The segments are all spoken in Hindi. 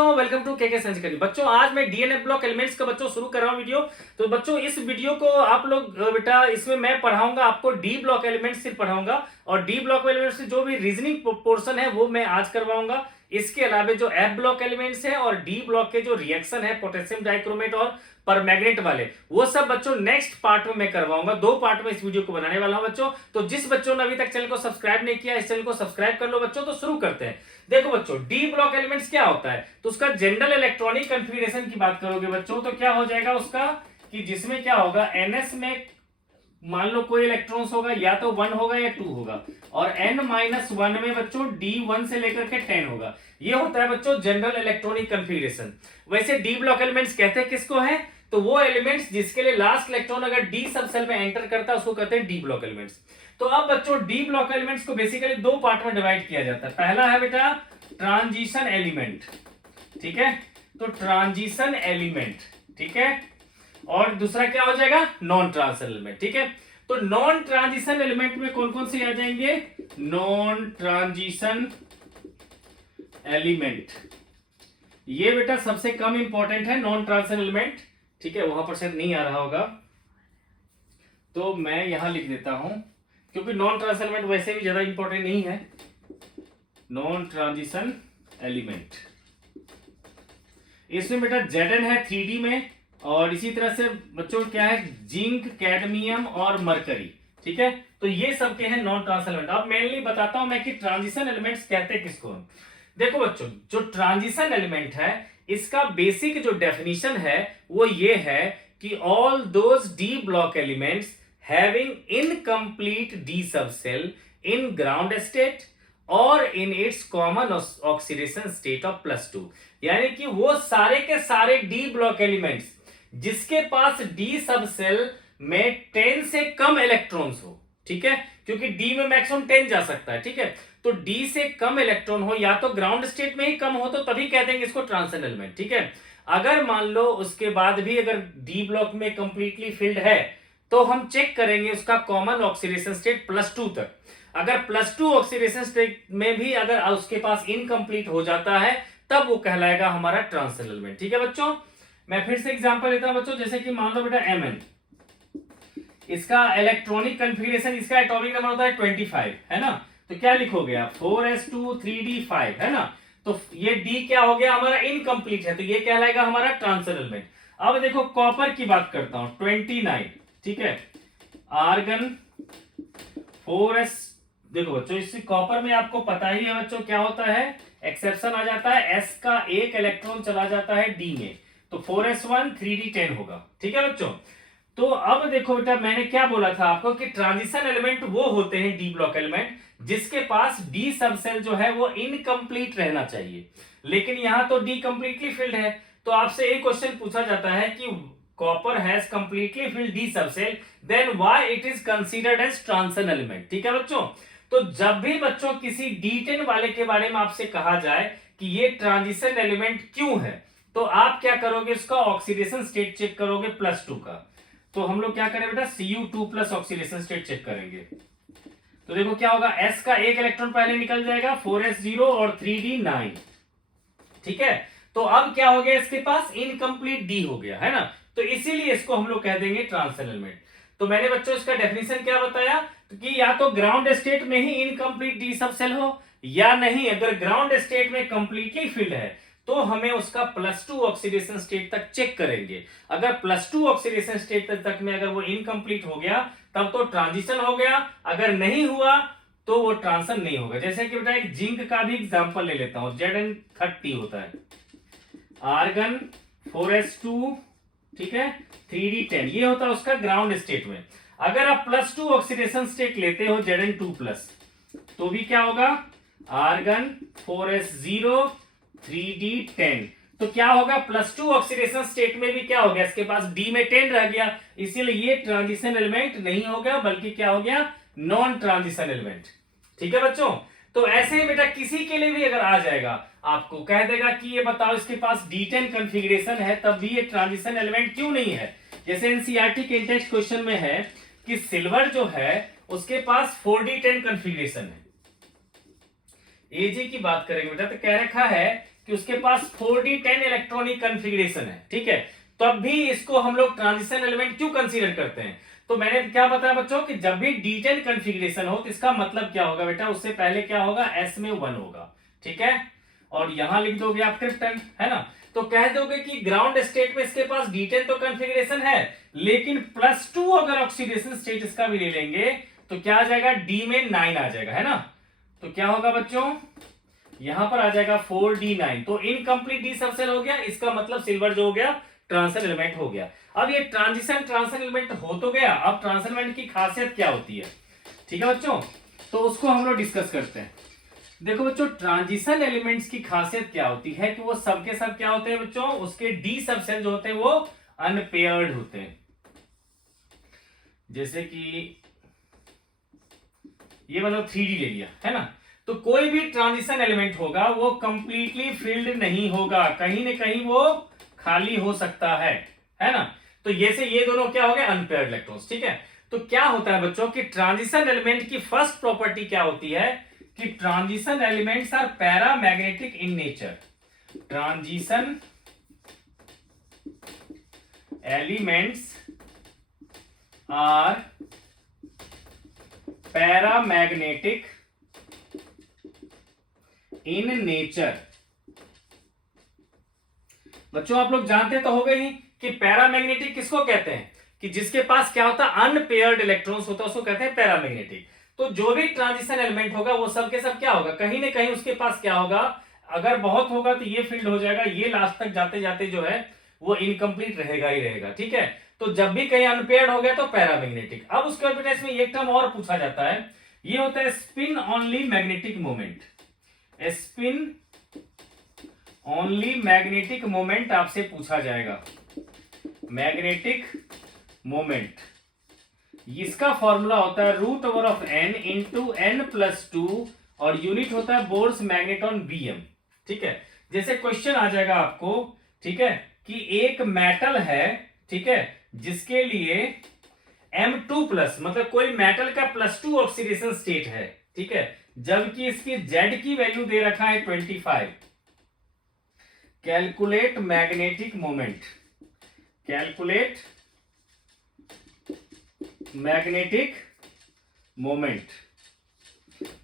बच्चों वेलकम टू के संस्कृति। बच्चों आज मैं डीएनए ब्लॉक एलिमेंट्स का बच्चों शुरू कर रहा हूँ वीडियो। तो बच्चों इस वीडियो को आप लोग बेटा इसमें मैं पढ़ाऊंगा आपको डी ब्लॉक एलिमेंट्स सिर्फ पढ़ाऊंगा और डी ब्लॉक एलिमेंट्स से जो भी रीजनिंग पोर्शन है वो मैं आज करवाऊंगा। इसके अलावा जो एफ ब्लॉक एलिमेंट्स है और डी ब्लॉक के जो रिएक्शन है पोटेशियम डाइक्रोमेट और परमैग्नेट वाले वो सब बच्चों नेक्स्ट पार्ट में मैं करवाऊंगा। 2 पार्ट में इस वीडियो को बनाने वाला हूं बच्चों। तो जिस बच्चों ने अभी तक चैनल को सब्सक्राइब नहीं किया इस चैनल को सब्सक्राइब कर लो बच्चों। तो शुरू करते हैं। देखो बच्चों डी ब्लॉक एलिमेंट्स क्या होता है तो उसका जनरल इलेक्ट्रॉनिक कन्फिगरेशन की बात करोगे बच्चों तो क्या हो जाएगा उसका कि जिसमें क्या होगा एनएस में मान लो कोई इलेक्ट्रॉन्स होगा या तो 1 होगा या 2 होगा और n-1 में बच्चों d1 से लेकर के 10 होगा। ये होता है बच्चों जनरल इलेक्ट्रॉनिक कन्फिगरेशन। वैसे डी ब्लॉक एलिमेंट्स कहते हैं किसको है तो वो एलिमेंट्स जिसके लिए लास्ट इलेक्ट्रॉन अगर डी सब सेल में एंटर करता है उसको कहते हैं डी ब्लॉक एलिमेंट्स। तो अब बच्चों डी ब्लॉक एलिमेंट्स को बेसिकली 2 पार्ट में डिवाइड किया जाता है। पहला है बेटा ट्रांजिशन एलिमेंट, ठीक है, तो ट्रांजिशन एलिमेंट, ठीक है, और दूसरा क्या हो जाएगा नॉन ट्रांजिशन एलिमेंट, ठीक है। तो नॉन ट्रांजिशन एलिमेंट में कौन कौन से आ जाएंगे नॉन ट्रांजिशन एलिमेंट। ये बेटा सबसे कम इंपॉर्टेंट है नॉन ट्रांजिशन एलिमेंट, ठीक है, वहां पर शायद नहीं आ रहा होगा तो मैं यहां लिख देता हूं क्योंकि नॉन ट्रांजिशन एलिमेंट वैसे भी ज्यादा इंपॉर्टेंट नहीं है। नॉन ट्रांजिशन एलिमेंट इसमें बेटा Zn है 3D में और इसी तरह से बच्चों क्या है जिंक कैडमियम और मरकरी, ठीक है। तो ये सब के हैं नॉन ट्रांजिशन एलिमेंट। अब मेनली बताता हूं मैं कि ट्रांजिशन एलिमेंट्स कहते हैं किसको। देखो बच्चों जो ट्रांजिशन एलिमेंट है इसका बेसिक जो डेफिनेशन है वो ये है कि all those D block elements having incomplete D सब सेल इन ग्राउंड स्टेट और in its common oxidation state of +2, यानी कि वो सारे के सारे डी ब्लॉक एलिमेंट्स जिसके पास डी सब सेल में 10 से कम इलेक्ट्रॉन्स हो, ठीक है, क्योंकि डी में मैक्सिमम 10 जा सकता है, ठीक है। तो डी से कम इलेक्ट्रॉन हो या तो ग्राउंड स्टेट में ही कम हो तो तभी कहते हैं इसको ट्रांजिशन एलिमेंट, ठीक है। अगर मान लो उसके बाद भी अगर डी ब्लॉक में कंप्लीटली फिल्ड है तो हम चेक करेंगे उसका कॉमन ऑक्सीडेशन स्टेट +2 तक। अगर +2 ऑक्सीडेशन स्टेट में भी अगर उसके पास इनकम्प्लीट हो जाता है तब वो कहलाएगा हमारा ट्रांजिशन एलिमेंट, ठीक है बच्चों। मैं फिर से एग्जांपल लेता हूं बच्चों, जैसे कि मान लो बेटा Mn, इसका इलेक्ट्रॉनिक कन्फिगरेशन इसका एटॉमिक नंबर होता है 25, है ना। तो क्या लिखोगे आप 4s2 3d5, है ना। तो ये D क्या हो गया हमारा इनकम्प्लीट है तो ये कहलाएगा हमारा ट्रांजिशन एलिमेंट। अब देखो कॉपर की बात करता हूं 29, ठीक है, आर्गन 4s। देखो बच्चों इससे कॉपर में आपको पता ही है बच्चों क्या होता है एक्सेप्शन आ जाता है, s का एक इलेक्ट्रॉन चला जाता है D में तो 4s1 3d10 होगा, ठीक है बच्चों। तो अब देखो बेटा मैंने क्या बोला था आपको कि ट्रांजिशन एलिमेंट वो होते हैं डी ब्लॉक एलिमेंट जिसके पास डी सब सेल जो है वो इनकम्प्लीट रहना चाहिए, लेकिन यहां तो डी कंप्लीटली फिल्ड है। तो आपसे एक क्वेश्चन पूछा जाता है कि copper has completely filled D subshell then why it is considered as transition element, ठीक है बच्चों। तो जब भी बच्चों किसी D10 वाले के बारे में आपसे कहा जाए कि ये ट्रांजिशन एलिमेंट क्यों है तो आप क्या करोगे उसका ऑक्सीडेशन स्टेट चेक करोगे +2 का। तो हम लोग क्या करें बेटा Cu2+ ऑक्सीडेशन स्टेट चेक करेंगे। तो देखो क्या होगा S का एक इलेक्ट्रॉन पहले निकल जाएगा 4s0 और 3d9, ठीक है। तो अब क्या हो गया इसके पास इनकम्प्लीट D हो गया, है ना। तो इसीलिए इसको हम लोग कह देंगे ट्रांजिशन एलिमेंट। तो मैंने बच्चों इसका डेफिनेशन क्या बताया कि या तो ग्राउंड स्टेट में ही इनकम्प्लीट डी सब सेल हो या नहीं अगर ग्राउंड स्टेट में कंप्लीटली फिल्ड है तो हमें उसका +2 ऑक्सीडेशन स्टेट तक चेक करेंगे। अगर +2 ऑक्सीडेशन स्टेट तक में अगर वो इनकम्प्लीट हो गया तब तो ट्रांजिशन हो गया, अगर नहीं हुआ तो वो ट्रांजिशन नहीं होगा। जैसे कि बेटा एक जिंक का भी एग्जांपल ले लेता हूं Zn30 होता है, आर्गन 4s2, ठीक है, 3d10 ये होता है उसका ग्राउंड स्टेट में। अगर आप +2 ऑक्सीडेशन स्टेट लेते हो Zn2+ तो भी क्या होगा आर्गन 4s0 3d10 तो क्या होगा +2 ऑक्सीडेशन स्टेट में भी क्या हो गया इसके पास D में 10 रह गया, इसीलिए ये ट्रांजिशन एलिमेंट नहीं हो गया बल्कि क्या हो गया नॉन ट्रांजिशन एलिमेंट, ठीक है बच्चों। तो ऐसे ही बेटा किसी के लिए भी अगर आ जाएगा आपको कह देगा कि ये बताओ इसके पास D10 कॉन्फ़िगरेशन है तब भी ये ट्रांजिशन एलिमेंट क्यों नहीं है। जैसे एनसीईआरटी के इंटेक्स्ट क्वेश्चन में है कि सिल्वर जो है उसके पास 4d10 कॉन्फ़िगरेशन है। एजी की बात करेंगे बेटा तो कह रखा है कि उसके पास 4d10 इलेक्ट्रॉनिक कॉन्फ़िगरेशन है, ठीक है, तब भी इसको हम लोग ट्रांजिशन एलिमेंट क्यों कंसीडर करते हैं? तो मैंने क्या बताया बच्चों कि जब भी D10 कॉन्फ़िगरेशन हो तो इसका मतलब क्या होगा बेटा, उससे पहले क्या होगा, S में 1 होगा, ठीक है, और यहां लिख दोगे आप क्रिप्टन, है ना। तो कह दोगे कि ग्राउंड स्टेट में इसके पास D10 तो कॉन्फ़िगरेशन है, लेकिन +2 अगर ऑक्सीडेशन स्टेट इसका भी ले लेंगे तो क्या आ जाएगा, D में 9 आ जाएगा, है ना। तो क्या होगा बच्चों, यहां पर आ जाएगा 4d9, तो इनकम्प्लीट डी सबसेल हो गया, इसका मतलब सिल्वर जो हो गया ट्रांजिशन एलिमेंट हो गया। अब ये ट्रांजिशन एलिमेंट हो तो गया, अब ट्रांजिशन एलिमेंट की खासियत क्या होती है, ठीक है बच्चों, तो उसको हम लोग डिस्कस करते हैं। देखो बच्चों, ट्रांजिशन एलिमेंट्स की खासियत क्या होती है कि वो सबके सब क्या होते हैं बच्चों, उसके डी सबसेल जो होते हैं वो अनपेयर्ड होते हैं। जैसे कि ये मतलब 3D ले लिया, है ना, तो कोई भी ट्रांजिशन एलिमेंट होगा वो कंप्लीटली फिल्ड नहीं होगा, कहीं ना कहीं वो खाली हो सकता है ना। तो ये दोनों क्या हो गए, अनपेयर्ड इलेक्ट्रॉन्स, ठीक है। तो क्या होता है बच्चों कि ट्रांजिशन एलिमेंट की फर्स्ट प्रॉपर्टी क्या होती है कि transition elements are paramagnetic in nature. Transition elements are paramagnetic in nature. बच्चों आप लोग जानते तो हो गए ही कि पैरामैग्नेटिक किसको कहते हैं, कि जिसके पास क्या होता है, अनपेयर्ड इलेक्ट्रॉन्स होता है, उसको कहते हैं पैरामैग्नेटिक। तो जो भी ट्रांजिशन एलिमेंट होगा वो सब के सब क्या होगा, कहीं ना कहीं उसके पास क्या होगा, अगर बहुत होगा तो ये फील्ड हो जाएगा, ये लास्ट तक जाते जाते जो है वो इनकम्प्लीट रहेगा ही रहेगा, ठीक है। तो जब भी कहीं अनपेयर्ड हो गया तो पैरामैग्नेटिक। अब उसके बाद बेटा इसमें एक टर्म और पूछा जाता है, ये होता है spin only magnetic moment. Spin only magnetic moment आपसे पूछा जाएगा, मैग्नेटिक मोमेंट। इसका फॉर्मूला होता है √n इंटू n+2 और यूनिट होता है बोर्स मैग्नेटॉन Bm, ठीक है। जैसे क्वेश्चन आ जाएगा आपको, ठीक है, कि एक मेटल है, ठीक है, जिसके लिए M2+ मतलब कोई मेटल का +2 ऑक्सीडेशन स्टेट है, ठीक है, जबकि इसकी Z की वैल्यू दे रखा है 25। Calculate magnetic moment, calculate magnetic moment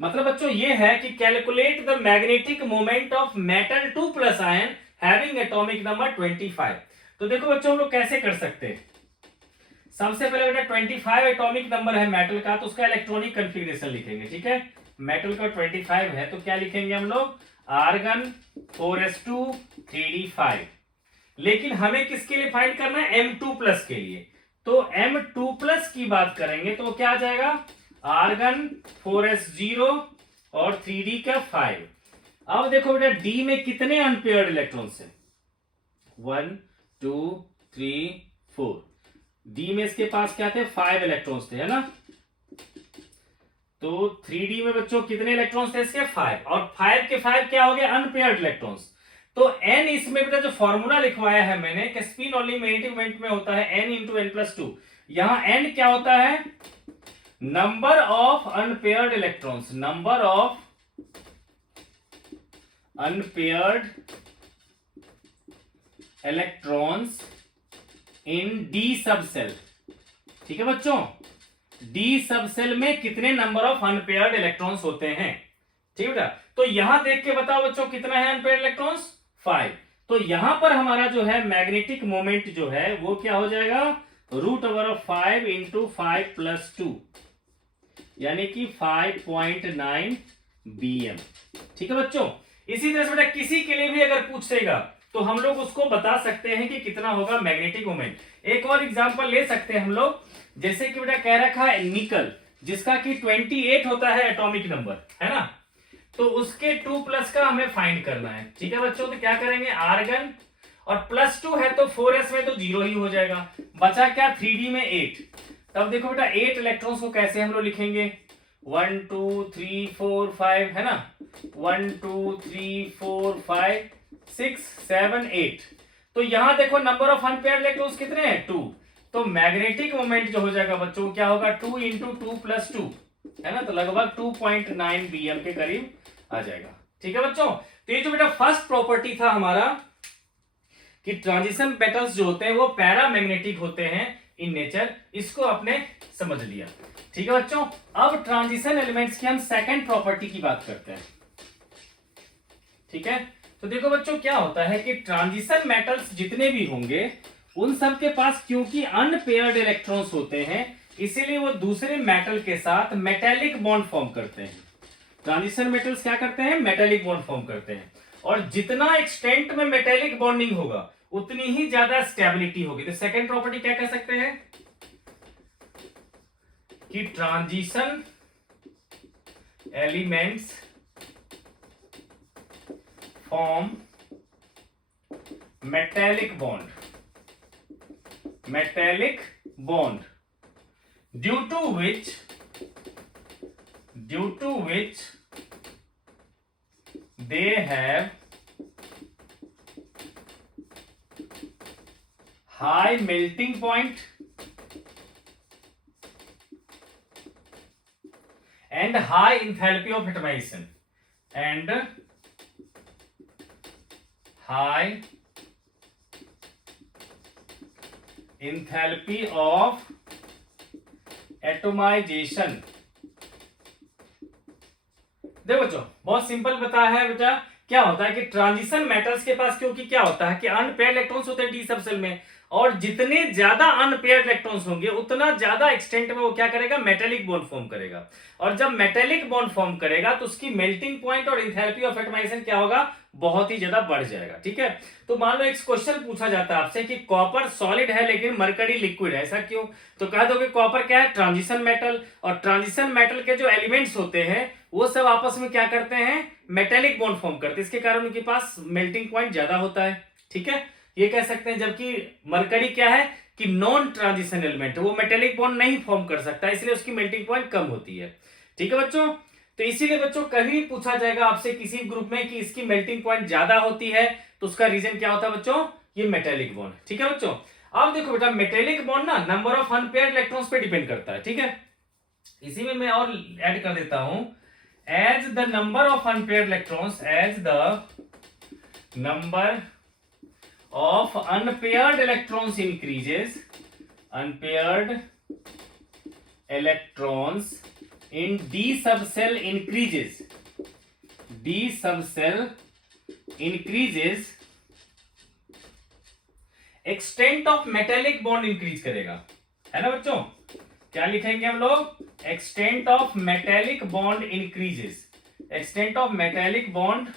मतलब बच्चों ये है कि calculate the magnetic moment of metal 2+ ion having atomic number 25। तो देखो बच्चों हम लोग कैसे कर सकते हैं, सबसे पहले बेटा 25 एटॉमिक नंबर है मेटल का, तो उसका इलेक्ट्रॉनिक कॉन्फ़िगरेशन लिखेंगे, ठीक है। मेटल का 25 है तो क्या लिखेंगे हम लोग, आर्गन 4s2 3d5। लेकिन हमें किसके लिए फाइंड करना है, M2+ के लिए। तो M2+ की बात करेंगे तो क्या आ जाएगा, आर्गन 4s0 और 3d5। अब देखो बेटा D में कितने अनपेयर्ड इलेक्ट्रॉन्स हैं, 1 2 3 4। D में इसके पास क्या थे, 5 इलेक्ट्रॉन्स थे, है ना। तो 3D में बच्चों कितने इलेक्ट्रॉन्स थे इसके, 5, और 5 के 5 क्या हो गए, अनपेयर्ड इलेक्ट्रॉन्स। तो n इसमें बेटा जो फॉर्मूला लिखवाया है मैंने कि स्पिन ओनली मैग्नेटिक मोमेंट में होता है n इंटू n+2, यहां n क्या होता है, number of unpaired electrons, number of unpaired electrons in D subshell, ठीक है बच्चों। डी सबसेल में कितने नंबर ऑफ अनपेयर्ड इलेक्ट्रॉन्स होते हैं, ठीक है। तो यहां देख के बताओ बच्चों कितना है अनपेयर्ड इलेक्ट्रॉन्स, 5। तो यहां पर हमारा जो है मैग्नेटिक मोमेंट जो है वो क्या हो जाएगा, √5 इंटू 5+2 यानी कि 5.9 Bm, ठीक है बच्चों। इसी तरह से बेटा किसी के लिए भी अगर पूछेगा तो हम लोग उसको बता सकते हैं कि कितना होगा मैग्नेटिक मोमेंट। एक और एग्जांपल ले सकते हैं हम लोग, जैसे कि बेटा कह रखा है निकल, जिसका कि 28 होता है एटॉमिक नंबर, है ना। तो उसके 2+ का हमें फाइंड करना है, ठीक है बच्चों। तो क्या करेंगे, आर्गन और +2 है तो 4s में तो 0 ही हो जाएगा, बचा क्या 3D में 8। तब देखो बेटा 8 इलेक्ट्रॉन्स को कैसे हम लोग लिखेंगे, 1 2 3 4 5, है ना, 1 2 3 4 5 6 7 8। तो यहां देखो नंबर ऑफ अनपेयर्ड इलेक्ट्रॉन्स कितने हैं, 2। तो मैग्नेटिक मोमेंट जो हो जाएगा बच्चों क्या होगा, 2 × 2+2, है ना, तो लगभग 2.9 Bm के करीब आ जाएगा, ठीक है बच्चों। तो ये जो बेटा फर्स्ट प्रॉपर्टी था हमारा कि ट्रांजिशन मेटल्स जो होते हैं वो पैरामैग्नेटिक होते हैं इन नेचर, इसको आपने समझ लिया। ठीक है बच्चों, अब ट्रांजिशन एलिमेंट्स की हम सेकंड प्रॉपर्टी की बात करते हैं। ठीक है, तो देखो बच्चों क्या होता है कि ट्रांजिशन मेटल्स जितने भी होंगे उन सब के पास क्योंकि अनपेयर्ड इलेक्ट्रॉन्स होते हैं, इसीलिए वो दूसरे मेटल के साथ मेटेलिक बॉन्ड फॉर्म करते हैं। ट्रांजिशन मेटल्स क्या करते हैं? मेटेलिक बॉन्ड फॉर्म करते हैं, और जितना एक्सटेंट में मेटेलिक बॉन्डिंग होगा उतनी ही ज्यादा स्टेबिलिटी होगी। तो सेकेंड प्रॉपर्टी क्या कह सकते हैं कि transition elements form metallic bond due to which they have high melting point and high enthalpy of atomization and high enthalpy of atomisation. देखो बच्चों बहुत सिंपल बताया है बेटा, क्या होता है कि ट्रांजिशन मेटल्स के पास क्योंकि क्या होता है कि अनपेयर्ड इलेक्ट्रॉन्स होते हैं डी सबसेल में, और जितने ज्यादा अनपेयर्ड इलेक्ट्रॉन्स होंगे उतना ज्यादा एक्सटेंट में वो क्या करेगा? मेटेलिक बॉन्ड फॉर्म करेगा, और जब मेटेलिक बॉन्ड फॉर्म करेगा तो उसकी मेल्टिंग पॉइंट और एंथैल्पी ऑफ एटमाइजेशन क्या होगा? बहुत ही ज्यादा बढ़ जाएगा। ठीक है, तो मान लो एक क्वेश्चन पूछा जाता है आपसे कि कॉपर सॉलिड है लेकिन मरकरी लिक्विड है, ऐसा क्यों? तो कह दो कि कॉपर क्या है? ट्रांजिशन मेटल, और ट्रांजिशन मेटल के जो एलिमेंट्स होते हैं वो सब आपस में क्या करते हैं? मेटेलिक बॉन्ड फॉर्म करते हैं, इसके कारण उनके पास मेल्टिंग पॉइंट ज्यादा होता है। ठीक है, ये कह सकते हैं। जबकि मरकरी क्या है कि नॉन ट्रांजिशन एलिमेंट है, वो मेटेलिक बॉन्ड नहीं फॉर्म कर सकता, इसलिए उसकी मेल्टिंग पॉइंट कम होती है। ठीक है बच्चों, तो इसीलिए बच्चों कभी पूछा जाएगा आपसे किसी ग्रुप में कि इसकी मेल्टिंग पॉइंट ज्यादा होती है तो उसका रीजन क्या होता है बच्चों? ये मेटेलिक बॉन्ड। ठीक है बच्चों, अब देखो बेटा मेटेलिक बॉन्ड ना नंबर ऑफ अनपेयर्ड इलेक्ट्रॉन्स पे डिपेंड करता है। ठीक है, इसी में मैं और ऐड कर देता हूं, as the number of unpaired electrons, as the number of unpaired electrons increases, unpaired electrons in d subcell increases, d subcell increases, extent of metallic bond increase करेगा, है ना बच्चों? क्या लिखेंगे हम लोग? extent of metallic bond increases, extent of metallic bond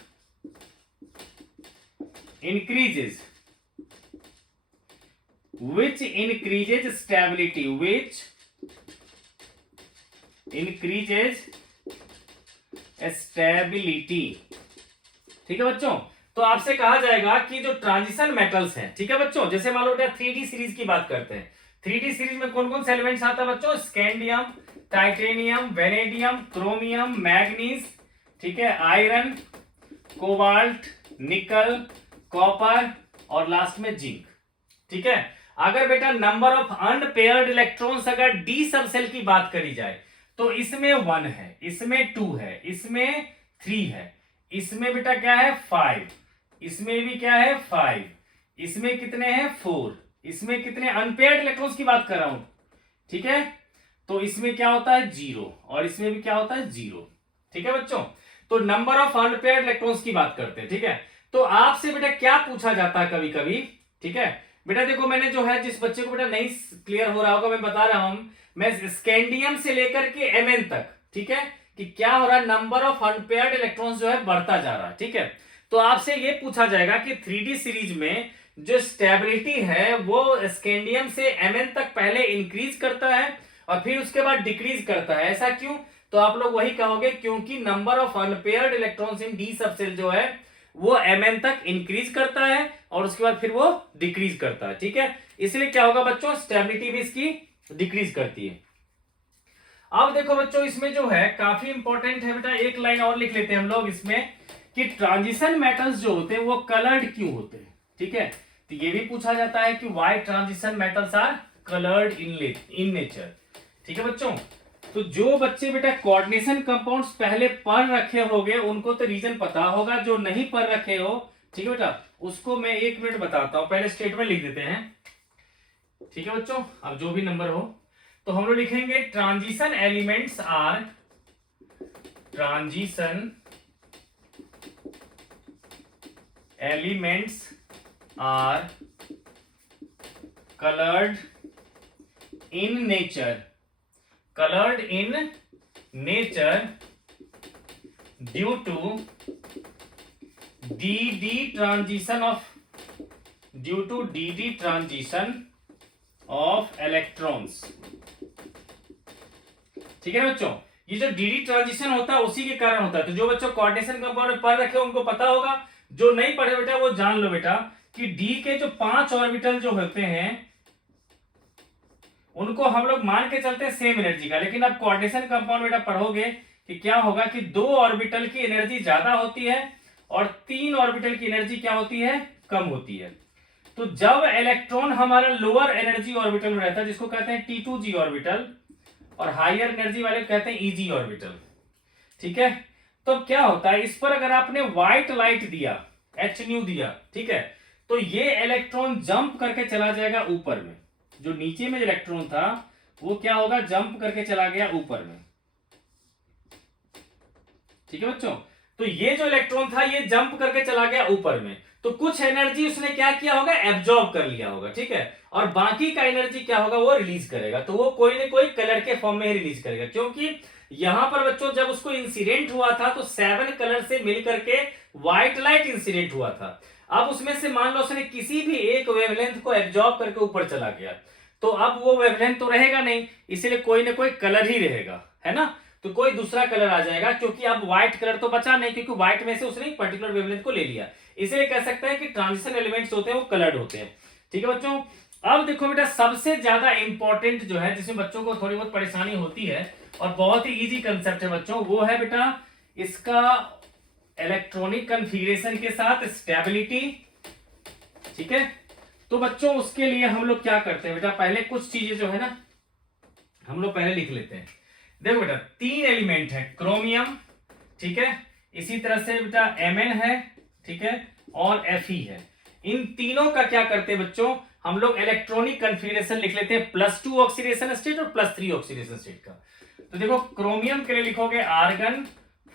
increases which increases stability, which increases stability। ठीक है बच्चों, तो आपसे कहा जाएगा कि जो ट्रांजिशन मेटल्स हैं, ठीक है बच्चों, जैसे मान लो 3D सीरीज की बात करते हैं, 3D सीरीज में कौन कौन से एलिमेंट्स आता है बच्चों? Scandium, titanium, vanadium, chromium, manganese, ठीक है, आयरन, कोबाल्ट, निकल, कॉपर और लास्ट में जिंक। ठीक है, अगर बेटा नंबर ऑफ अनपेयर्ड इलेक्ट्रॉन्स अगर डी सबसेल की बात करी जाए तो इसमें 1 है, इसमें 2 है, इसमें 3 है, इसमें बेटा क्या है? 5, इसमें भी क्या है? 5, इसमें कितने हैं? 4, इसमें कितने अनपेयर्ड इलेक्ट्रॉन्स की बात कर रहा हूं। ठीक है, तो इसमें क्या होता है? 0, और इसमें भी क्या होता है? 0। ठीक है बच्चों, तो नंबर ऑफ अनपेयर्ड इलेक्ट्रॉन्स की बात करते हैं। ठीक है, तो आपसे बेटा क्या पूछा जाता है कभी कभी? ठीक है बेटा, देखो मैंने जो है, जिस बच्चे को बेटा नहीं क्लियर हो रहा होगा, मैं बता रहा हूं, मैं स्कैंडियम से लेकर के Mn तक, ठीक है, कि क्या हो रहा है? नंबर ऑफ अनपेयर्ड इलेक्ट्रॉन्स जो है बढ़ता जा रहा है। ठीक है, तो आपसे ये पूछा जाएगा कि 3D सीरीज में जो स्टेबिलिटी है वो स्कैंडियम से Mn तक पहले इंक्रीज करता है और फिर उसके बाद डिक्रीज करता है, ऐसा क्यों? तो आप लोग वही कहोगे क्योंकि number of unpaired electrons in D subshell जो है वो Mn तक इंक्रीज करता है और उसके बाद फिर वो डिक्रीज करता है। ठीक है, इसलिए क्या होगा बच्चों? स्टेबिलिटी भी इसकी डिक्रीज करती है। अब देखो बच्चों इसमें जो है काफी इंपॉर्टेंट है बेटा, एक लाइन और लिख लेते हैं हम लोग इसमें कि ट्रांजिशन मेटल्स जो होते हैं वो कलर्ड क्यों होते हैं। ठीक है, तो ये भी पूछा जाता है कि why transition metals are coloured in nature. ठीक है बच्चों, तो जो बच्चे बेटा कोऑर्डिनेशन कंपाउंड्स पहले पढ़ रखे होंगे उनको तो रीजन पता होगा, जो नहीं पढ़ रखे हो ठीक है बेटा उसको मैं 1 मिनट बताता हूं। पहले स्टेटमेंट लिख देते हैं, ठीक है बच्चों। अब जो भी नंबर हो तो हम लोग लिखेंगे transition elements are, transition elements are colored in nature, colored in nature due to dd transition of electrons। ठीक है बच्चों, ये जो dd ट्रांजिशन होता है उसी के कारण होता है। तो जो बच्चों कोऑर्डिनेशन कंपाउंड में पढ़ रखे उनको पता होगा, जो नहीं पढ़े बेटा वो जान लो बेटा कि डी के जो 5 ऑर्बिटल जो होते हैं उनको हम लोग मान के चलते हैं सेम एनर्जी का, लेकिन अब कोऑर्डिनेशन कंपाउंड बेटा पढ़ोगे कि क्या होगा कि 2 ऑर्बिटल की एनर्जी ज्यादा होती है और 3 ऑर्बिटल की एनर्जी क्या होती है, कम होती है। तो जब इलेक्ट्रॉन हमारा लोअर एनर्जी ऑर्बिटल में रहता है जिसको कहते हैं T2g ऑर्बिटल, और हायर एनर्जी वाले कहते हैं Eg ऑर्बिटल, ठीक है। तो क्या होता है, इस पर अगर आपने व्हाइट लाइट दिया, h न्यू दिया, ठीक है, तो ये इलेक्ट्रॉन जंप करके चला जाएगा ऊपर में। जो नीचे में इलेक्ट्रॉन था वो क्या होगा, जंप करके चला गया ऊपर में, ठीक है बच्चों। तो ये जो इलेक्ट्रॉन था ये जंप करके चला गया ऊपर में, तो कुछ एनर्जी उसने क्या किया होगा, एब्जॉर्ब कर लिया होगा, ठीक है, और बाकी का एनर्जी क्या होगा, वो रिलीज करेगा। तो वो कोई ना कोई कलर के फॉर्म में ही रिलीज करेगा, क्योंकि यहां पर बच्चों जब उसको इंसिडेंट हुआ था तो 7 कलर से मिलकर के व्हाइट लाइट इंसिडेंट हुआ था। अब उसमें से मान लो उसने किसी भी एक वेवलेंथ को एब्जॉर्ब करके ऊपर चला गया, तो अब वो वेवलेंथ तो रहेगा नहीं, इसलिए कोई ना कोई कलर ही रहेगा, है ना। तो कोई दूसरा कलर आ जाएगा, क्योंकि अब व्हाइट कलर तो बचा नहीं, क्योंकि व्हाइट में से उसने एक पर्टिकुलर वेवलेंथ को ले लिया। इसलिए कह सकते हैं कि ट्रांजिशन एलिमेंट्स होते हैं वो कलर्ड होते हैं, ठीक है बच्चों। अब देखो बेटा सबसे ज्यादा इंपॉर्टेंट जो है जिसमें बच्चों को थोड़ी बहुत परेशानी होती है और बहुत ही इजी कंसेप्ट है बच्चों, वो है बेटा इसका इलेक्ट्रॉनिक कन्फिगरेशन के साथ स्टेबिलिटी, ठीक है। तो बच्चों उसके लिए हम लोग क्या करते हैं बेटा, पहले कुछ चीजें जो है ना हम लोग पहले लिख लेते हैं। देखो बेटा 3 एलिमेंट है, क्रोमियम, ठीक है, इसी तरह से बेटा Mn है, ठीक है, और Fe है। इन तीनों का क्या करते हैं बच्चों, हम लोग इलेक्ट्रॉनिक कन्फिगरेशन लिख लेते हैं, +2 ऑक्सीडेशन स्टेट और +3 ऑक्सीडेशन स्टेट का। तो देखो क्रोमियम के लिए लिखोगे आर्गन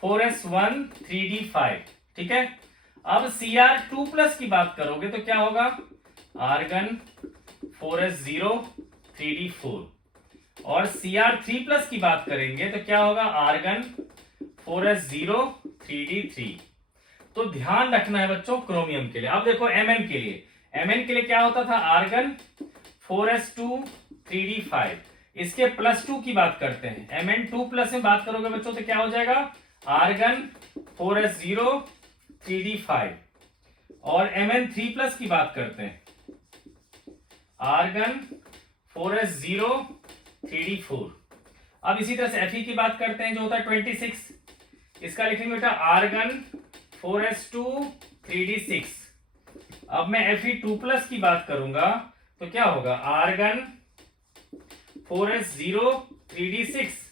4s1 3d5, ठीक है। अब Cr2+ की बात करोगे तो क्या होगा, आर्गन 4s0 3d4, और Cr3+ की बात करेंगे तो क्या होगा, आर्गन 4s0 3d3। तो ध्यान रखना है बच्चों क्रोमियम के लिए। अब देखो Mn के लिए, Mn के लिए क्या होता था, आर्गन 4s2 3d5। इसके +2 की बात करते हैं, Mn2+ में बात करोगे बच्चों तो क्या हो जाएगा, आर्गन 4s0 3d5, और Mn3+ की बात करते हैं, आर्गन 4s0 3d4। अब इसी तरह से Fe की बात करते हैं जो होता है 26, इसका लिखेंगे बेटा आर्गन 4s2 3d6। अब मैं Fe2+ की बात करूंगा तो क्या होगा, आर्गन 4s0 3d6।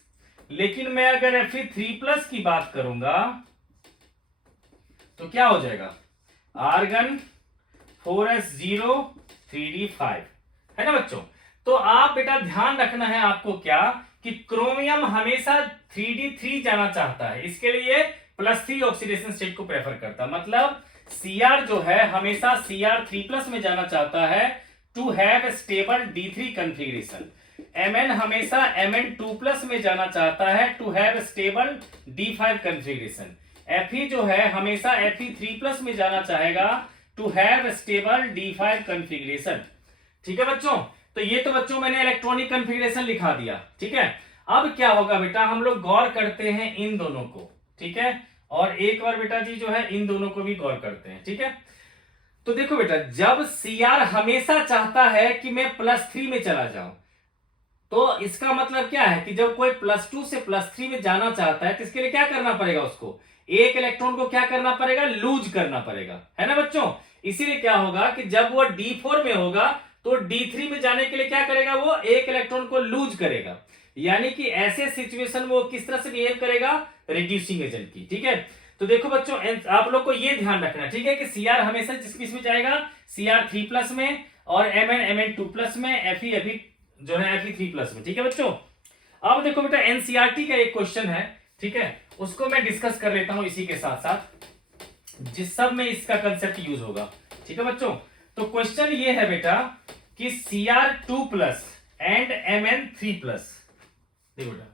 लेकिन मैं अगर Fe3+ की बात करूंगा तो क्या हो जाएगा, आर्गन 4s0 3d5, है ना बच्चों। तो आप बेटा ध्यान रखना है आपको क्या, कि क्रोमियम हमेशा 3d3 जाना चाहता है, इसके लिए +3 ऑक्सीडेशन स्टेट को प्रेफर करता है। मतलब Cr जो है हमेशा Cr3+ में जाना चाहता है to have stable D3 configuration. Mn हमेशा Mn2+ में जाना चाहता है to have stable D5 configuration. Fe जो है हमेशा Fe3+ में जाना चाहेगा to have stable D5 configuration, ठीक है बच्चों। तो ये तो बच्चों मैंने इलेक्ट्रॉनिक कन्फिगरेशन लिखा दिया, ठीक है। अब क्या होगा बेटा, हम लोग गौर करते हैं इन दोनों को, ठीक है, और एक बार बेटा जी जो है इन दोनों को भी गौर करते हैं, ठीक है। तो देखो बेटा जब Cr हमेशा चाहता है कि मैं +3 में चला जाऊं, तो इसका मतलब क्या है कि जब कोई +2 से +3 में जाना चाहता है तो इसके लिए क्या करना पड़ेगा, उसको एक इलेक्ट्रॉन को क्या करना पड़ेगा, लूज करना पड़ेगा, है ना बच्चों। इसीलिए क्या होगा कि जब वो D4 में होगा तो D3 में जाने के लिए क्या करेगा, वो एक इलेक्ट्रॉन को लूज करेगा। यानी कि ऐसे सिचुएशन में वो किस तरह से बिहेव करेगा, रिड्यूसिंग एजेंट की। ठीक है, तो देखो बच्चों आप लोग को ये ध्यान रखना, ठीक है, कि सीआर हमेशा किस में जाएगा, Cr3+ में, और Mn2+ में, Fe जो है Fe3+ में। ठीक है बच्चों, अब देखो बेटा एनसीईआरटी का एक क्वेश्चन है, ठीक है, उसको मैं डिस्कस कर लेता हूं इसी के साथ साथ, जिस सब में इसका कंसेप्ट यूज होगा। ठीक है बच्चों, तो क्वेश्चन ये है बेटा कि Cr2+ एंड Mn3+, देखो बेटा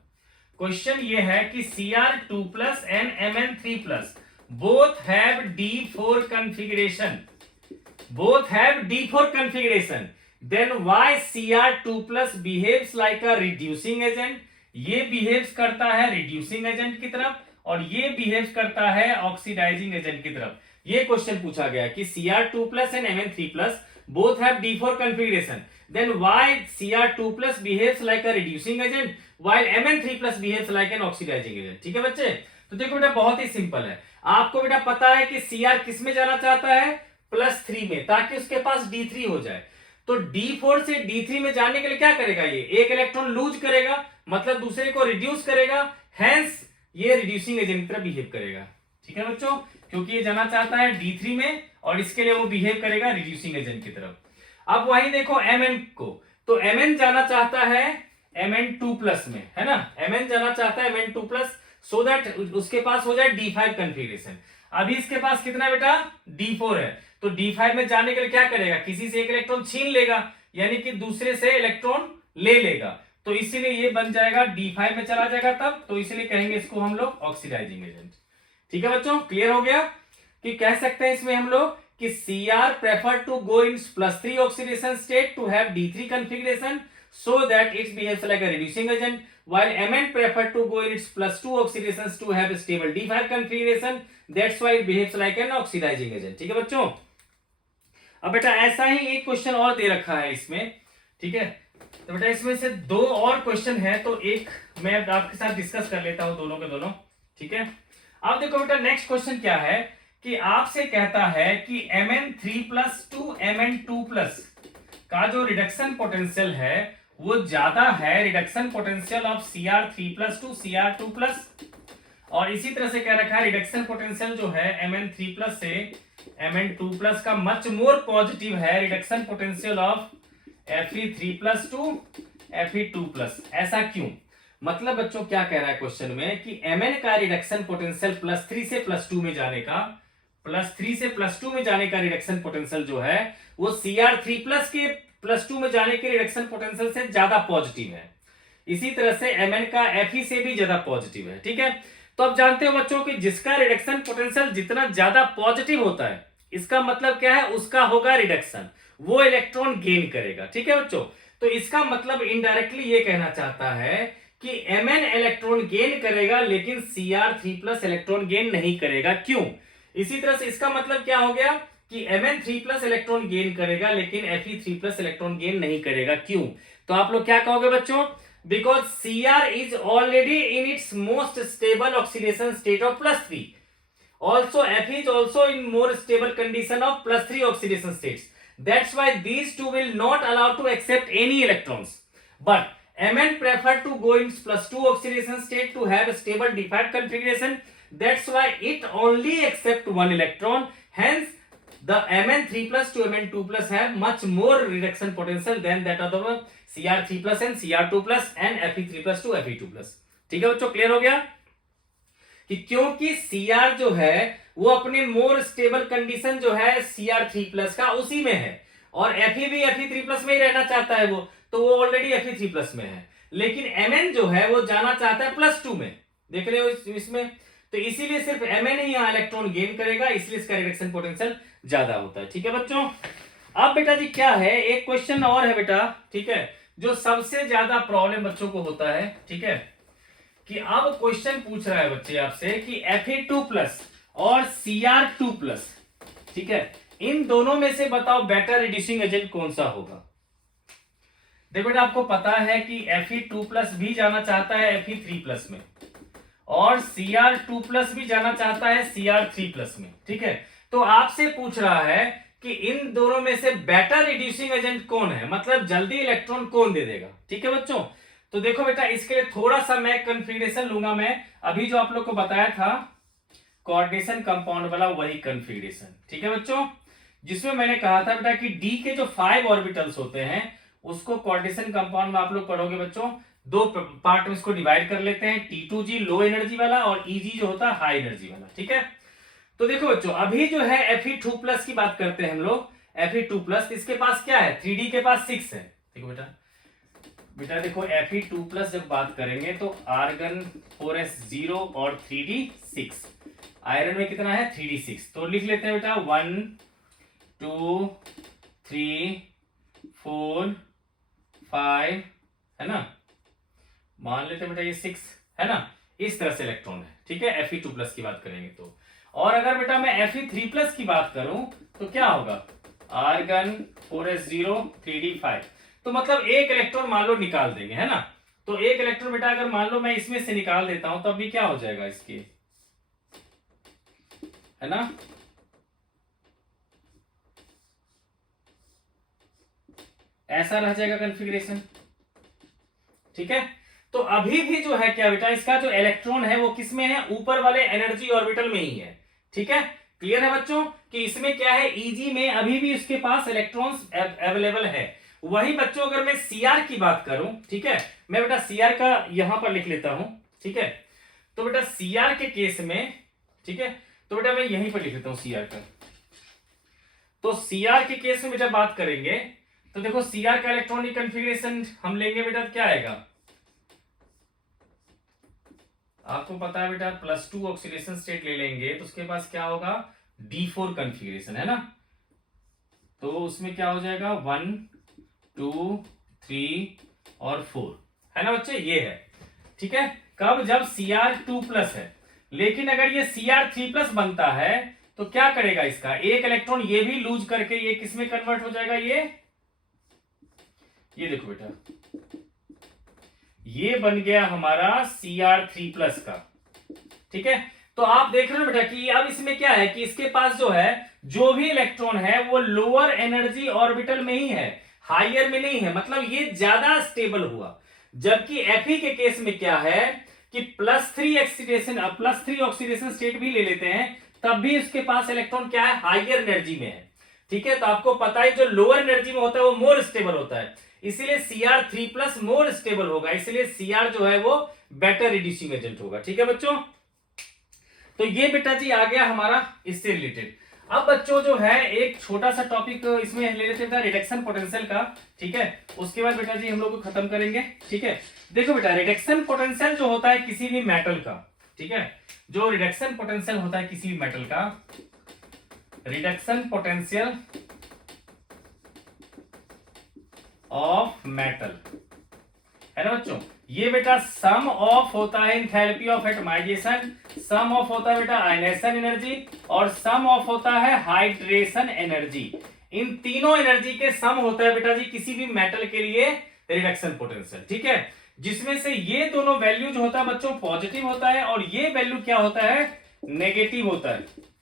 क्वेश्चन ये है कि Cr2+ and Mn3+ both have D4 configuration, then why Cr2+ behaves like a reducing agent, ये बिहेव्स करता है रिड्यूसिंग एजेंट की तरफ, और ये बिहेव्स करता है ऑक्सीडाइजिंग एजेंट की तरफ। ये क्वेश्चन पूछा गया कि Cr2+ and Mn3+ both have D4 configuration, then why Cr2+ behaves like a reducing agent while Mn3+ behaves like an oxidizing agent। ठीक है बच्चे, तो देखो बेटा बहुत ही सिंपल है, आपको बेटा पता है कि Cr किस में जाना चाहता है, +3 में, ताकि उसके पास D3 हो जाए। तो D4 से D3 में जाने के लिए क्या करेगा, ये एक इलेक्ट्रॉन लूज करेगा, मतलब दूसरे को रिड्यूस करेगा, हेंस ये रिड्यूसिंग एजेंट की तरह बिहेव करेगा। ठीक है बच्चों, क्योंकि ये जाना चाहता है D3 में, और इसके लिए वो बिहेव करेगा रिड्यूसिंग एजेंट की तरफ। अब वही देखो Mn को, तो Mn जाना चाहता है Mn2+ में, है ना, Mn जाना चाहता है Mn2+, सो दैट उसके पास हो जाए D5 कन्फिगरेशन। अभी इसके पास कितना बेटा, D4 है, तो D5 में जाने के लिए क्या करेगा, किसी से एक इलेक्ट्रॉन छीन लेगा, यानी कि दूसरे से इलेक्ट्रॉन ले लेगा, तो इसीलिए ये बन जाएगा D5 में चला जाएगा तब, तो इसीलिए कहेंगे इसको हम लोग ऑक्सीडाइजिंग एजेंट। ठीक है बच्चों, क्लियर हो गया कि कह सकते हैं इसमें हम लोग कि Cr prefer to go in +3 oxidation state to have D3 configuration so that it behaves like a reducing agent, while Mn prefer to go in its +2 oxidations to have a stable D5 configuration, that's why it behaves like an oxidizing agent। ठीक है बच्चों, अब बेटा ऐसा ही एक क्वेश्चन और दे रखा है इसमें, ठीक है, तो बेटा इसमें से दो और क्वेश्चन है, तो एक मैं आपके साथ डिस्कस कर लेता हूं दोनों के दोनों। ठीक है, अब देखो बेटा नेक्स्ट क्वेश्चन क्या है कि आपसे कहता है कि Mn3+ to Mn2+ का जो रिडक्शन पोटेंशियल है वो ज्यादा है reduction potential of Cr3+ to Cr2+, और इसी तरह से कह रखा है रिडक्शन पोटेंशियल जो है Mn3+ से Mn2+ का मच मोर पॉजिटिव है reduction potential of Fe3+ to Fe2+। ऐसा क्यों, मतलब बच्चों क्या कह रहा है क्वेश्चन में कि Mn का रिडक्शन पोटेंशियल +3 से +2 में जाने का, +3 से +2 में जाने का रिडक्शन पोटेंशियल जो है वो Cr3+ के +2 में जाने के रिडक्शन पोटेंशियल से ज्यादा पॉजिटिव है। इसी तरह से Mn का Fe से भी ज्यादा पॉजिटिव है। ठीक है, तो अब जानते हो बच्चों कि जिसका रिडक्शन पोटेंशियल जितना ज्यादा पॉजिटिव होता है, इसका मतलब क्या है, उसका होगा रिडक्शन, वो इलेक्ट्रॉन गेन करेगा। ठीक है बच्चों, तो इसका मतलब इनडायरेक्टली ये कहना चाहता है कि Mn इलेक्ट्रॉन गेन करेगा लेकिन Cr3+ इलेक्ट्रॉन गेन नहीं करेगा। क्यों, इसी तरह से इसका मतलब क्या हो गया कि Mn3+ इलेक्ट्रॉन गेन करेगा लेकिन Fe3+ इलेक्ट्रॉन गेन नहीं करेगा। क्यों, तो आप लोग क्या कहोगे बच्चों, because Cr is already in its most stable oxidation state of +3, also Fe is also in more stable condition of +3 oxidation states, that's why these two will not allow to accept any electrons, but Mn prefer to go in +2 oxidation state to have a stable D5 configuration, that's why it only accept one electron, hence the Mn3+ to Mn2+ have much more reduction potential than that of the Cr3+ and Cr2+ and Fe3+ to Fe2+। ठीक है बच्चों, क्लियर हो गया कि क्योंकि Cr जो है वो अपने मोर स्टेबल कंडीशन जो है Cr3+ का उसी में है, और Fe भी Fe3+ में ही रहना चाहता है, वो तो वो ऑलरेडी Fe3+ में है, लेकिन Mn जो है वो जाना चाहता है +2 में, देख रहे हो इसमें, तो इसीलिए सिर्फ Mn ही यहाँ इलेक्ट्रॉन गेन करेगा, इसलिए इसका रिडक्शन पोटेंशियल ज्यादा होता है। ठीक है बच्चों, अब बेटा जी क्या है, एक क्वेश्चन और है बेटा, ठीक है, जो सबसे ज्यादा प्रॉब्लम बच्चों को होता है। ठीक है, कि अब क्वेश्चन पूछ रहा है बच्चे आपसे कि Fe2+ और Cr2+, ठीक है, इन दोनों में से बताओ बेटर रिड्यूसिंग एजेंट कौन सा होगा। देखो बेटा आपको पता है कि Fe2+ भी जाना चाहता है Fe3+ में, और Cr2+ भी जाना चाहता है Cr3+ में। ठीक है, तो आपसे पूछ रहा है कि इन दोनों में से बेटर रिड्यूसिंग एजेंट कौन है, मतलब जल्दी इलेक्ट्रॉन कौन दे देगा। ठीक है बच्चों, तो देखो बेटा, इसके लिए थोड़ा सा मैं कन्फिगरेशन लूंगा। मैं अभी जो आप लोग को बताया था कोऑर्डिनेशन कंपाउंड वाला, वही कन्फिगरेशन, ठीक है बच्चों, जिसमें मैंने कहा था बेटा कि डी के जो 5 ऑर्बिटल्स होते हैं उसको कोऑर्डिनेशन कंपाउंड में आप लोग पढ़ोगे बच्चों, दो पार्ट में इसको डिवाइड कर लेते हैं, T2G लो एनर्जी वाला और EG जो होता है हाई एनर्जी वाला, ठीक है। तो देखो बच्चों, अभी जो है Fe2+ की बात करते हैं हम लोग, Fe2+, इसके पास क्या है, 3D के पास 6 है। देखो बेटा देखो, Fe2+ जब बात करेंगे तो आर्गन 4s0 और 3D 6, आयरन में कितना है 3D 6, तो लिख लेते हैं बेटा 1 2 3 4 5, है ना, मान लेते हैं बेटा ये 6 है ना, इस तरह से इलेक्ट्रॉन है, ठीक है। Fe2+ की बात करेंगे तो, और अगर बेटा मैं Fe3+ की बात करूं तो क्या होगा, आर्गन 4s0 3D 5, तो मतलब एक इलेक्ट्रॉन मान लो निकाल देंगे, है ना। तो एक इलेक्ट्रॉन बेटा अगर मान लो मैं इसमें से निकाल देता हूं तब भी क्या हो जाएगा इसके, है ना, ऐसा रह जाएगा कॉन्फ़िगरेशन, ठीक है। तो अभी भी जो है क्या बेटा, इसका जो इलेक्ट्रॉन है वो किसमें है, ऊपर वाले एनर्जी ऑर्बिटल में ही है, ठीक है। क्लियर है बच्चों कि इसमें क्या है, EG में अभी भी उसके पास इलेक्ट्रॉन्स अवेलेबल है। वही बच्चों अगर मैं Cr की बात करूं, ठीक है, मैं बेटा Cr का यहां पर लिख लेता हूं, ठीक है। तो बेटा Cr के केस में, ठीक है, तो बेटा मैं यहीं पर लिख लेता हूं Cr का। तो Cr के केस में बेटा बात करेंगे तो देखो Cr का इलेक्ट्रॉनिक कॉन्फ़िगरेशन हम लेंगे बेटा, क्या आएगा, आपको पता है बेटा +2 ऑक्सीडेशन स्टेट ले लेंगे तो उसके पास क्या होगा, D4 कॉन्फ़िगरेशन, है ना। तो उसमें क्या हो जाएगा 1 2 3 और 4, है ना बच्चे, ये है, ठीक है। कब, जब Cr2+ है। लेकिन अगर ये Cr3+ बनता है तो क्या करेगा, इसका एक इलेक्ट्रॉन ये भी लूज करके ये किसमें कन्वर्ट हो जाएगा, ये देखो बेटा, ये बन गया हमारा Cr3+ का, ठीक है। तो आप देख रहे हो बेटा कि अब इसमें क्या है कि इसके पास जो है, जो भी इलेक्ट्रॉन है वो लोअर एनर्जी ऑर्बिटल में ही है, हायर में नहीं है, मतलब ये ज्यादा स्टेबल हुआ। जबकि Fe के केस में क्या है कि +3 ऑक्सीडेशन स्टेट भी ले लेते हैं तब भी उसके पास इलेक्ट्रॉन क्या है, हायर एनर्जी में है, ठीक है। तो आपको पता है जो लोअर एनर्जी में होता है वो मोर स्टेबल होता है, इसीलिए Cr3+ मोर स्टेबल होगा, इसलिए Cr जो है वो बेटर रिड्यूसिंग एजेंट होगा, ठीक है बच्चों। तो ये बेटा जी आ गया हमारा इससे रिलेटेड। अब बच्चों जो है एक छोटा सा टॉपिक इसमें ले लेते हैं रिडक्शन पोटेंशियल का, ठीक है। उसके बाद बेटा जी हम लोग खत्म करेंगे, ठीक है। देखो बेटा, रिडक्शन पोटेंशियल जो होता है किसी भी मेटल का, ठीक है, जो रिडक्शन पोटेंशियल होता है किसी भी मेटल का, रिडक्शन पोटेंशियल ऑफ मेटल, है ना बच्चों, ये बेटा सम ऑफ होता है enthalpy of atomisation, sum of होता है बेटा आयनेशन एनर्जी, और सम ऑफ होता है हाइड्रेशन एनर्जी। इन तीनों एनर्जी के सम होता है बेटा जी किसी भी मेटल के लिए रिडक्शन पोटेंशियल, ठीक है। जिसमें से ये दोनों वैल्यू जो होता है बच्चों पॉजिटिव होता है और ये वैल्यू क्या होता है, नेगेटिव होता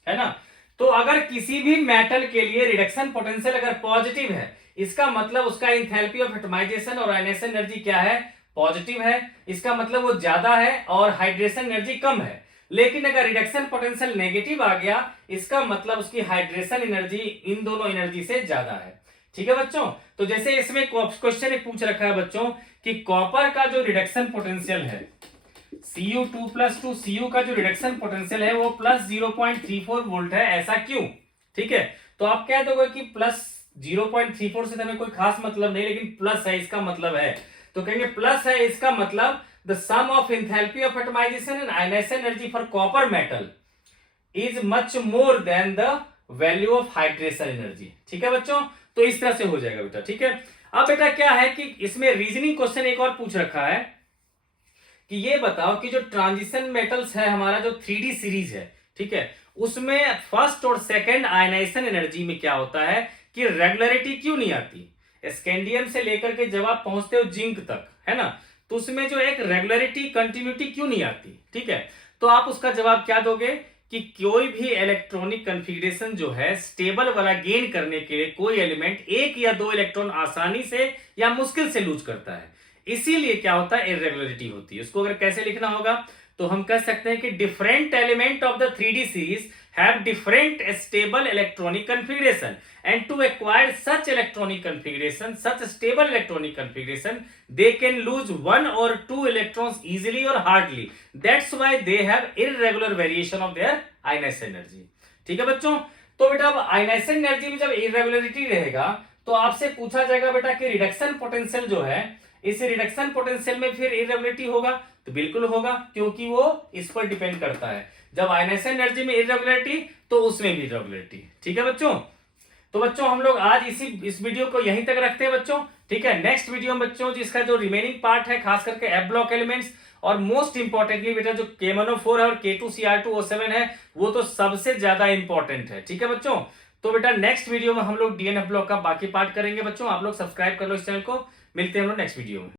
है ना। तो अगर किसी भी मेटल के लिए रिडक्शन पोटेंशियल अगर पॉजिटिव है, इसका मतलब उसका एंथैल्पी ऑफ एटमाइजेशन और आयनेशन एनर्जी क्या है, पॉजिटिव है, इसका मतलब वो ज्यादा है और हाइड्रेशन एनर्जी कम है। लेकिन अगर रिडक्शन पोटेंशियल नेगेटिव आ गया, इसका मतलब उसकी हाइड्रेशन एनर्जी इन दोनों एनर्जी से ज्यादा है, ठीक है बच्चों। तो जैसे इसमें क्वेश्चन एक पूछ रखा है बच्चों कि कॉपर का जो रिडक्शन पोटेंशियल है Cu2+2, Cu का जो रिडक्शन पोटेंशियल है वो +0.34 वोल्ट है, ऐसा क्यों, ठीक है। तो आप कह दोगे कि +0.34 से हमें कोई खास मतलब नहीं, लेकिन प्लस है इसका मतलब है, तो कहेंगे प्लस है इसका मतलब the sum of enthalpy of atomisation and ionisation energy for copper metal is much more than the value of hydration energy, ठीक है बच्चों। तो इस तरह से हो जाएगा बेटा, ठीक है। अब बेटा क्या है कि इसमें रीजनिंग क्वेश्चन एक और पूछ रखा है कि ये बताओ कि जो ट्रांजिशन मेटल्स है हमारा जो 3D सीरीज है, ठीक है, उसमें फर्स्ट और सेकंड आयनाइजेशन एनर्जी में क्या होता है कि रेगुलरिटी क्यों नहीं आती। स्कैंडियम से लेकर के जब आप पहुंचते हो जिंक तक, है ना, तो उसमें जो एक रेगुलरिटी कंटिन्यूटी क्यों नहीं आती, ठीक है। तो आप उसका जवाब क्या दोगे कि कोई भी इलेक्ट्रॉनिक कॉन्फ़िगरेशन जो है स्टेबल वाला गेन करने के लिए कोई एलिमेंट एक या दो इलेक्ट्रॉन आसानी से या मुश्किल से लूज करता है। इसीलिए क्या होता है, इरेगुलरिटी होती है। उसको अगर कैसे लिखना होगा तो हम कह सकते हैं कि different element of the 3D series have different stable electronic configuration, and to acquire such electronic configuration, such stable electronic configuration, they can lose one or two electrons easily or hardly. That's why they have irregular variation of their ionization energy. ठीक है बच्चों, तो बेटा अब आयनाइजेशन एनर्जी में जब इरेगुलरिटी रहेगा तो आपसे पूछा जाएगा बेटा कि रिडक्शन पोटेंशियल जो है, इस रिडक्शन पोटेंशियल में फिर इरेगुलरिटी होगा, तो बिल्कुल होगा, क्योंकि वो इस पर डिपेंड करता है। जब आयनाइजेशन एनर्जी में इरेगुलरिटी तो उसमें भी इरेगुलरिटी। ठीक है बच्चों, तो बच्चों हम लोग आज इस वीडियो को यहीं तक रखते हैं बच्चों। ठीक है, नेक्स्ट वीडियो में बच्चों जिसका जो रिमेनिंग पार्ट है, खास करके एफ ब्लॉक एलिमेंट्स, और मोस्ट इंपॉर्टेंटली बेटा जो K1O4 है और K2Cr2O7 है, वो तो सबसे ज्यादा इंपॉर्टेंट है। ठीक है बच्चों, तो बेटा नेक्स्ट वीडियो में हम लोग डीएनएफ ब्लॉक का बाकी पार्ट करेंगे बच्चों। आप लोग सब्सक्राइब कर लो इस चैनल को। मिलते हैं हम लोग नेक्स्ट वीडियो में।